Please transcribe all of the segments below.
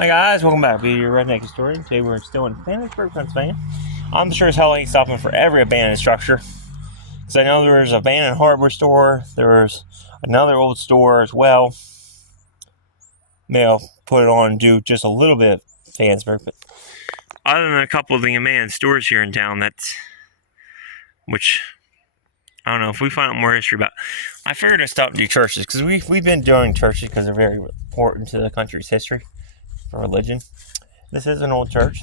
Hi guys, welcome back to your Redneck Story. Today we're still in Fanitsburg, Pennsylvania. I'm sure as hell ain't stopping for every abandoned structure. Because I know there's an abandoned hardware store, there's another old store as well. Maybe I'll put it on and do just a little bit of Fanitsburg, but other than a couple of the abandoned stores here in town, which I don't know if we find out more history about. I figured I'd stop and do churches because we've been doing churches because they're very important to the country's history for religion. This is an old church.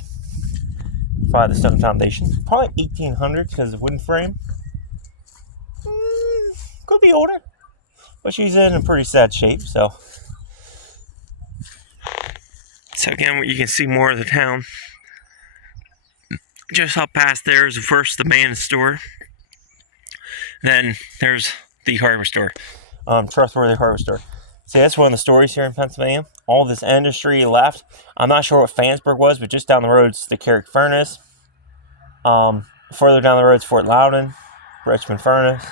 Probably the stone foundation. Probably 1800s because of wooden frame. Could be older. But she's in a pretty sad shape, so. So again, you can see more of the town. Just up past there is first the abandoned store. Then there's the hardware store. Trustworthy hardware store. See, that's one of the stories here in Pennsylvania. All this industry left. I'm not sure what Fanitsburg was, but just down the road is the Carrick Furnace. Further down the road is Fort Loudon, Richmond Furnace,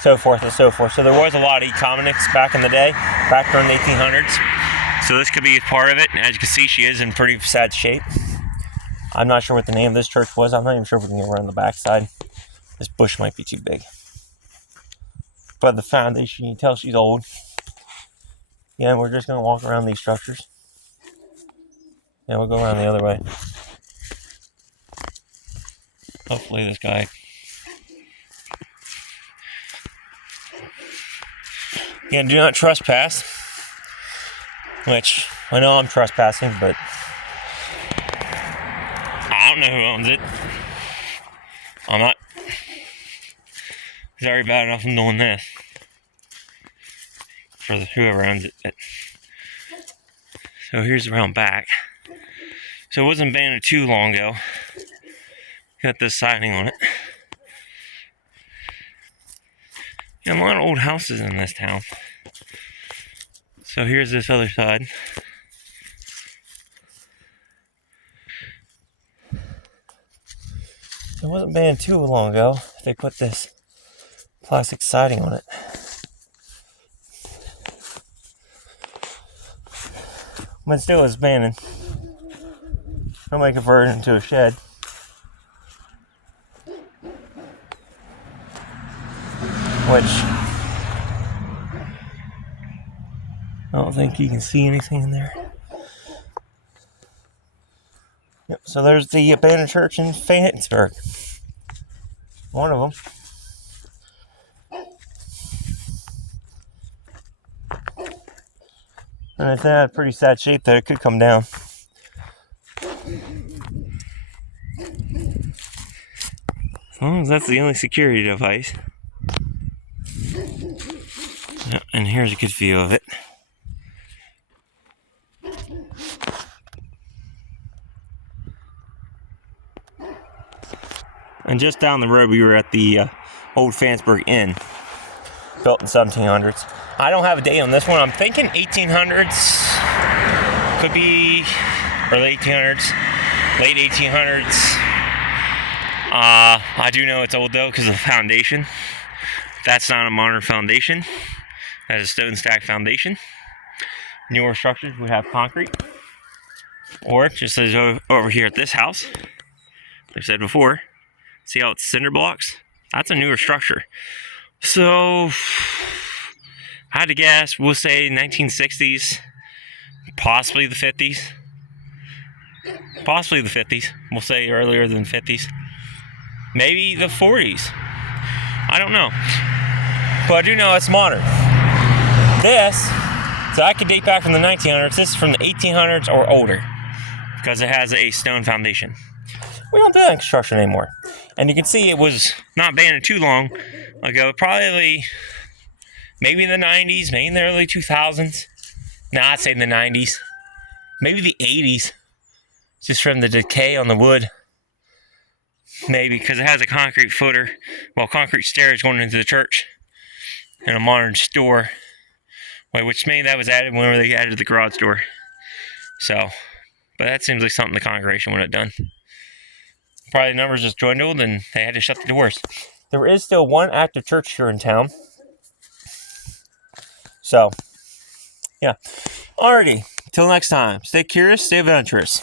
so forth and so forth. So there was a lot of economics back in the day, back during the 1800s. So this could be part of it. As you can see, she is in pretty sad shape. I'm not sure what the name of this church was. I'm not even sure if we can get around the backside. This bush might be too big. But the foundation, you can tell she's old. Yeah, we're just going to walk around these structures. Yeah, we'll go around the other way. Hopefully this guy. Again, do not trespass. Which, I know I'm trespassing, but I don't know who owns it. I'm not. It's already bad enough I'm doing this. For whoever owns it. But. So here's around back. So it wasn't abandoned too long ago. Got this siding on it. Got a lot of old houses in this town. So here's this other side. It wasn't abandoned too long ago. They put this plastic siding on it. But still is abandoned. I'm going to convert it into a shed. Which I don't think you can see anything in there. Yep, so there's the abandoned church in Fanitsburg. One of them. And it's in a pretty sad shape that it could come down. As long as that's the only security device. Yep, and here's a good view of it. And just down the road, we were at the old Fanitsburg Inn, built in 1700s. I don't have a date on this one. I'm thinking 1800s. Could be early 1800s, late 1800s. I do know it's old though because of the foundation. That's not a modern foundation. That is a stone stack foundation. Newer structures would have concrete. Or just as over here at this house, I've said before, see how it's cinder blocks? That's a newer structure. So, I had to guess, we'll say 1960s, possibly the 50s. Possibly the 50s. We'll say earlier than 50s. Maybe the 40s. I don't know. But I do know it's modern. So I could date back from the 1900s. This is from the 1800s or older. Because it has a stone foundation. We don't do that construction anymore. And you can see it was not abandoned too long ago. Probably maybe in the 90s, maybe in the early 2000s. Nah, I'd say in the 90s. Maybe the 80s. Just from the decay on the wood. Maybe because it has a concrete footer. Well, concrete stairs going into the church. And a modern store. Which maybe that was added whenever they added the garage door. So, but that seems like something the congregation would have done. Probably the numbers just dwindled and they had to shut the doors. There is still one active church here in town. So, yeah. Alrighty. Till next time, stay curious, stay adventurous.